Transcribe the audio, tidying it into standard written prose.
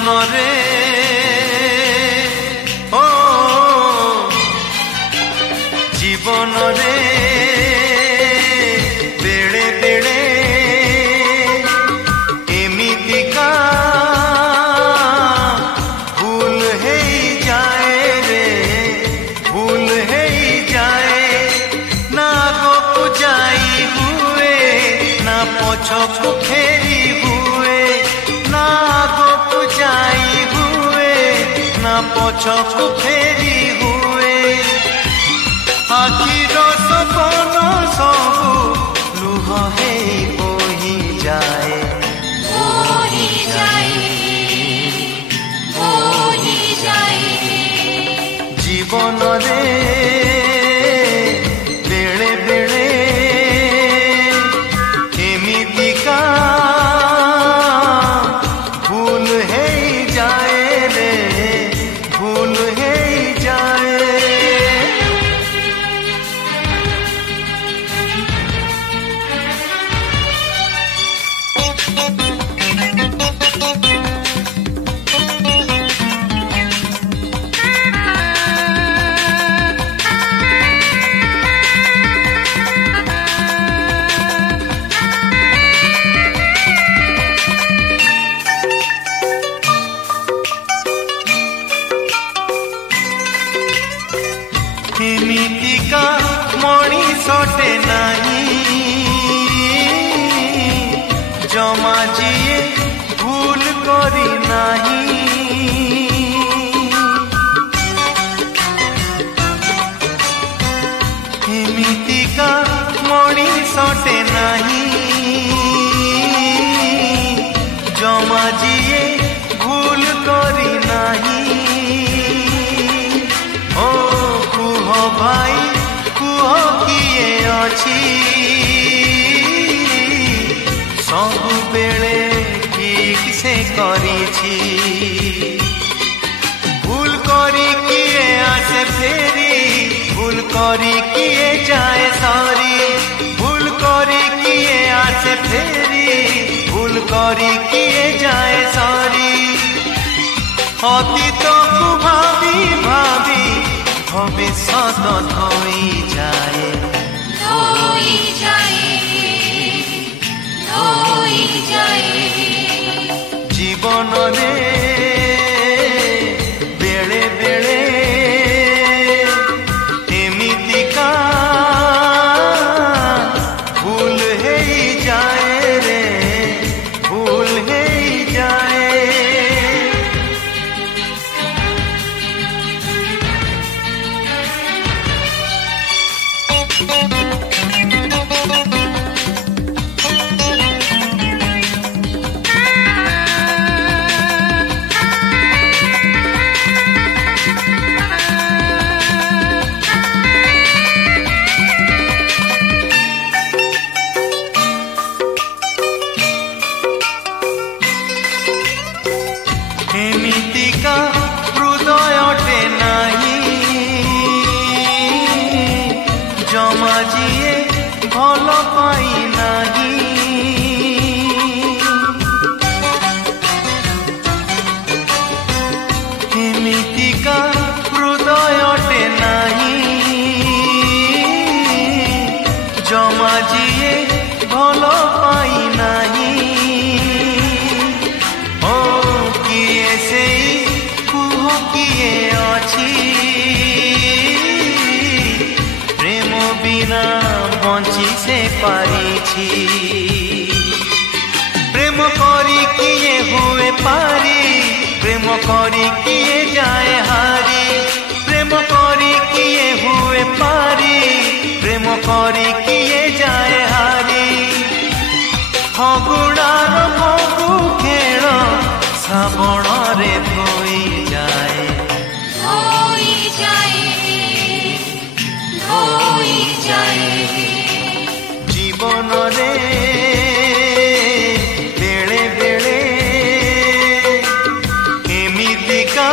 জীবনরে ও জীবনরে বেড়ে বেড়ে এমিতিকা ভুল হেই যায় রে ভুল হেই যায় না আগকু যাই হুয়ে না পছকু ফেরি হুয়ে না আগকু যাই হুয়ে না পছকু ফেরি হুয়ে আখির সপন সবু লুহ হেই বহি যায় বহি যায় বহি যায় জীবনরে বেড়ে বেড়ে এমিতিকা ভুল হেই যায় রে ভুল হেই যায় ଏମିତିକା ମଣିଷଟେ ନାହିଁ ଜମା ଯିଏ ଭୁଲ କରି ନାହିଁ ଏମିତିକା ମଣିଷଟେ ନାହିଁ ଜମା ଯିଏ ଭୁଲ କରି ନାହିଁ ভাই কুহ কিয়ে অছি সবুবেলে ঠিক সে করিছি ভুল করি কিয়ে আসে ফেরি ভুল করি কিয়ে যায় সরি ভুল করি কিয়ে আসে ফেরি ভুল করি কিয়ে যায় সরি অতীতকু ভাবি ভাবি ভবিষ্যৎ ধোই যায় ধোই যায় ধোই যায় জীবনরে বেড়ে বেড়ে এমিতিকা ভুল হেই যায় রে ভুল হেই যায় এমিতিকা হৃদয়টে নাহি জমা যিয়ে ভাল পাই নাহি এমিতিকা হৃদয়টে নাহি জমা যিয়ে ভাল পাই নাহি সেই কুহ কিয়ে অছি প্রেম বিনা বঞ্চি সে পারিছি প্রেম করি কিয়ে হুয়ে পারি প্রেম করি কিয়ে যায় হারি প্রেম করি কিয়ে হুয়ে পারি প্রেম করি কিয়ে যায় হারি ফগুড়ার ফগু খেল শ্রাবণরে ধোই যায় ধোই যায় ধোই যায় জীবনরে বেড়ে বেড়ে এমিতিকা